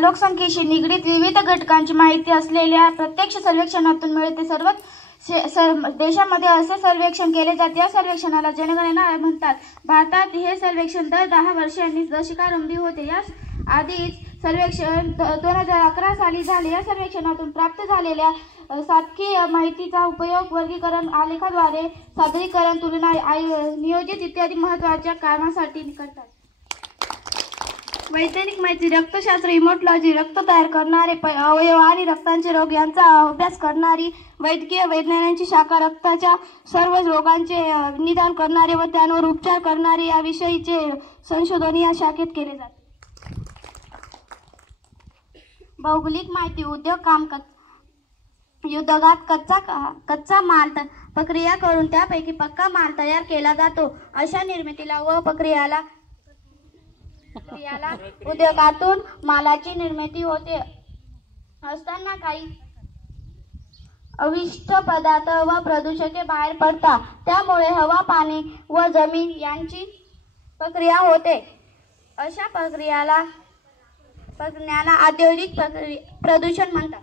लोकसंख्येशी निगडीत विविध घटकांची माहिती असलेल्या प्रत्यक्ष सर्वेक्षणातून मिळते. सर्वच देशामध्ये असे सर्वेक्षण केले जाते. या सर्वेक्षणाला जनगणना म्हणतात. भारतात हे सर्वेक्षण दर 10 वर्षांनी दशकारंभी होते. या आधीच सर्वेक्षण 2011 साली झाले. या सर्वेक्षणातून प्राप्त झालेल्या सांख्यिकीय माहितीचा उपयोग वर्गीकरण, आलेखाद्वारे सादरीकरण, तुलना, नियोजित इत्यादी महत्त्वाच्या कामासाठी करतात. वैज्ञानिक माहिती, रक्तशास्त्र, हिमॅटॉलॉजी, रक्त तयार करणारे अवयव आणि रक्ताचे रोग यांचा अभ्यास करणारी वैद्यकीय विज्ञानाची शाखा, रक्ताच्या सर्व रोगांचे निदान करणारे व त्यांवर उपचार करणारे याविषयीचे संशोधन या शाखेत केले जाते. भौगोलिक माहिती, उद्योगात कच्चा माल प्रक्रिया करून त्यापैकी पक्का माल तयार केला जातो. अशा निर्मितीला व प्रक्रियाला उद्योगातून मालाची निर्मिती होते असताना काही अविष्ट पदार्थ व प्रदूषके बाहेर पडतात. त्यामुळे हवा, पाणी व जमीन यांची प्रक्रिया होते. अशा प्रक्रियाला औद्योगिक प्रदूषण म्हणतात.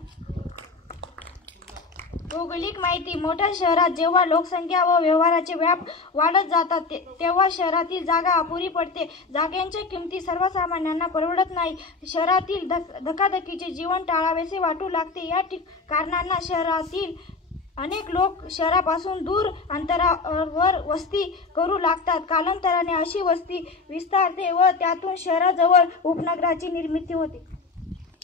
भौगोलिक माहिती, मोठ्या शहरात जेव्हा लोकसंख्या व व्यवहाराचे व्याप वाढत जातात तेव्हा शहरातील जागा अपुरी पडते. जागेच्या किमती सर्वसामान्यांना परवडत नाही. शहरातील धकाधकीचे जीवन टाळावेसे वाटू लागते. या कारणांना शहरातील अनेक लोक शहरापासून दूर अंतरावर वस्ती करू लागतात. कालांतराने अशी वस्ती विस्तारते व त्यातून शहराजवळ उपनगराची निर्मिती होते.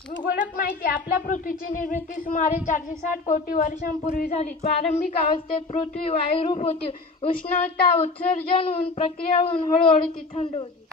भूगोलिक माहिती, आपल्या पृथ्वीची निर्मिती सुमारे 460 कोटी वर्षांपूर्वी झाली. प्रारंभिक अवस्थेत पृथ्वी वायुरूप होती. उष्णता उत्सर्जन होऊन प्रक्रिया होऊन हळूहळू ती थंड होती.